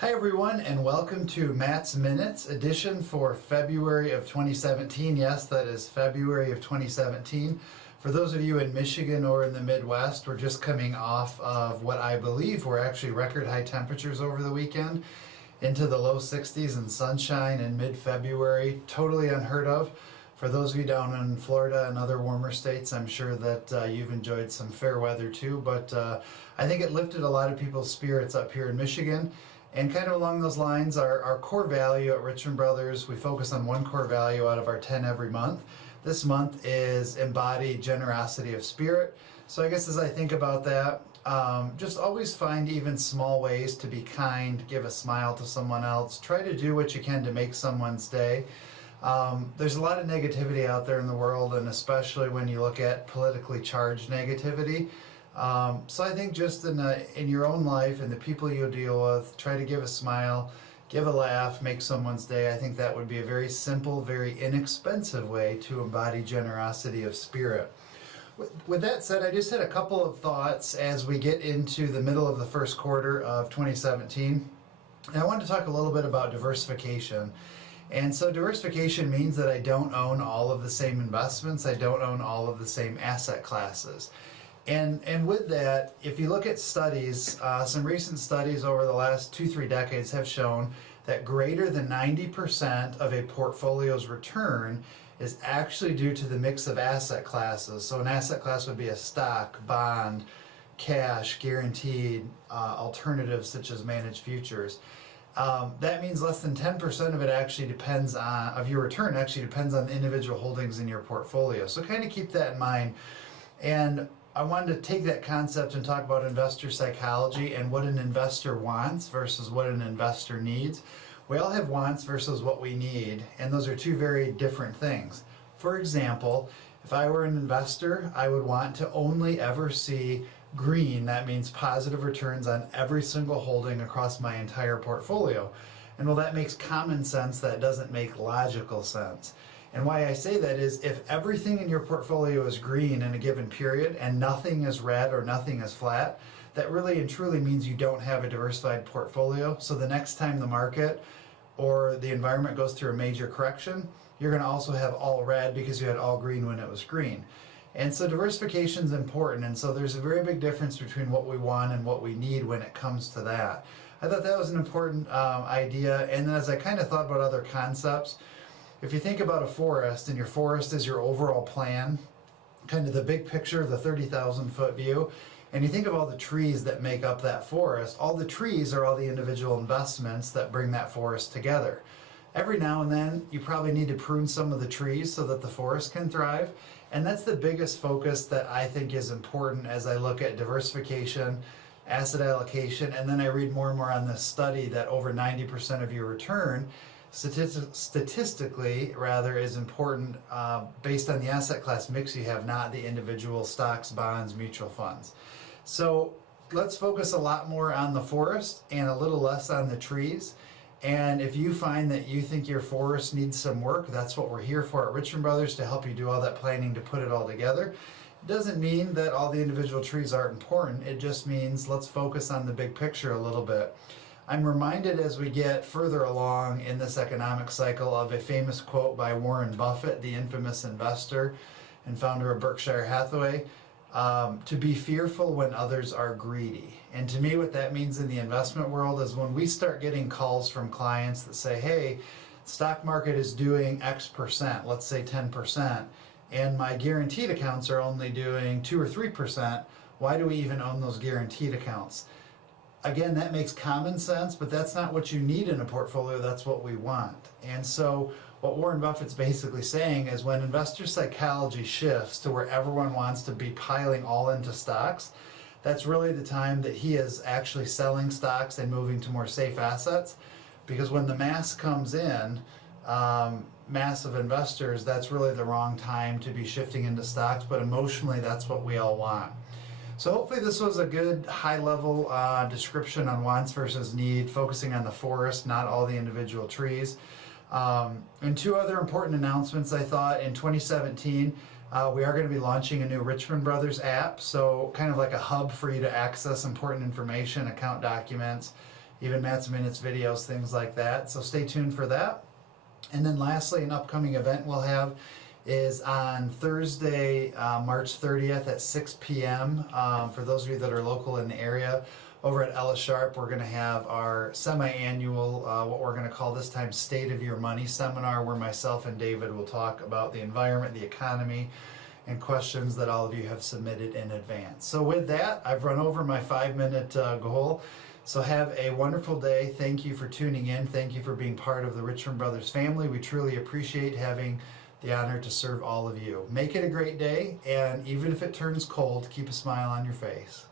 Hi everyone, and welcome to Matt's Minutes edition for February of 2017. Yes, that is February of 2017. For those of you in Michigan or in the Midwest, we're just coming off of what I believe were actually record high temperatures over the weekend, into the low 60s and sunshine in mid-February. Totally unheard of. For those of you down in Florida and other warmer states, I'm sure that you've enjoyed some fair weather too, but I think it lifted a lot of people's spirits up here in Michigan. And kind of along those lines, our core value at Richmond Brothers, we focus on one core value out of our 10 every month. This month is embody generosity of spirit. So I guess as I think about that, just always find even small ways to be kind, give a smile to someone else, try to do what you can to make someone's day. There's a lot of negativity out there in the world, and especially when you look at politically charged negativity. So I think just in your own life and the people you deal with, try to give a smile, give a laugh, make someone's day. I think that would be a very simple, very inexpensive way to embody generosity of spirit. With that said, I just had a couple of thoughts as we get into the middle of the first quarter of 2017. And I wanted to talk a little bit about diversification. And so diversification means that I don't own all of the same investments. I don't own all of the same asset classes. And with that, if you look at studies, some recent studies over the last 2-3 decades have shown that greater than 90% of a portfolio's return is actually due to the mix of asset classes. So an asset class would be a stock, bond, cash, guaranteed, alternatives such as managed futures. That means less than 10% of it actually depends on, of your return actually depends on the individual holdings in your portfolio. So kind of keep that in mind. And I wanted to take that concept and talk about investor psychology and what an investor wants versus what an investor needs. We all have wants versus what we need, and those are two very different things. For example, if I were an investor, I would want to only ever see green. That means positive returns on every single holding across my entire portfolio. And while that makes common sense, that doesn't make logical sense. And why I say that is if everything in your portfolio is green in a given period and nothing is red or nothing is flat, that really and truly means you don't have a diversified portfolio. So the next time the market or the environment goes through a major correction, you're going to also have all red because you had all green when it was green. And so diversification is important, and so there's a very big difference between what we want and what we need when it comes to that. I thought that was an important idea, and then as I kind of thought about other concepts, if you think about a forest, and your forest is your overall plan, kind of the big picture, the 30,000 foot view, and you think of all the trees that make up that forest, all the trees are all the individual investments that bring that forest together. Every now and then, you probably need to prune some of the trees so that the forest can thrive, and that's the biggest focus that I think is important as I look at diversification, asset allocation, and then I read more and more on this study that over 90% of your return statistically rather is important based on the asset class mix you have, not the individual stocks, bonds, mutual funds. So let's focus a lot more on the forest and a little less on the trees. And if you find that you think your forest needs some work, that's what we're here for at Richmond Brothers, to help you do all that planning to put it all together. It doesn't mean that all the individual trees aren't important. It just means let's focus on the big picture a little bit. I'm reminded as we get further along in this economic cycle of a famous quote by Warren Buffett, the infamous investor and founder of Berkshire Hathaway, to be fearful when others are greedy. And to me, what that means in the investment world is when we start getting calls from clients that say, hey, stock market is doing X%, let's say 10%, and my guaranteed accounts are only doing 2 or 3%, why do we even own those guaranteed accounts? Again, that makes common sense, but that's not what you need in a portfolio, that's what we want. And so what Warren Buffett's basically saying is when investor psychology shifts to where everyone wants to be piling all into stocks, that's really the time that he is actually selling stocks and moving to more safe assets. Because when the mass comes in, mass of investors, that's really the wrong time to be shifting into stocks, but emotionally that's what we all want. So hopefully this was a good high-level description on wants versus need, focusing on the forest, not all the individual trees. And two other important announcements I thought in 2017. We are going to be launching a new Richmond Brothers app, so kind of like a hub for you to access important information, account documents, even Matt's Minutes videos, things like that. So stay tuned for that. And then lastly, an upcoming event we'll have is on Thursday, March 30th at 6 p.m. For those of you that are local in the area, over at Ella Sharp, we're going to have our semi-annual, what we're going to call this time State of Your Money seminar, where myself and David will talk about the environment, the economy, and questions that all of you have submitted in advance. So with that, I've run over my 5-minute goal. So have a wonderful day. Thank you for tuning in. Thank you for being part of the Richmond Brothers family. We truly appreciate having the honor to serve all of you. Make it a great day, and even if it turns cold, keep a smile on your face.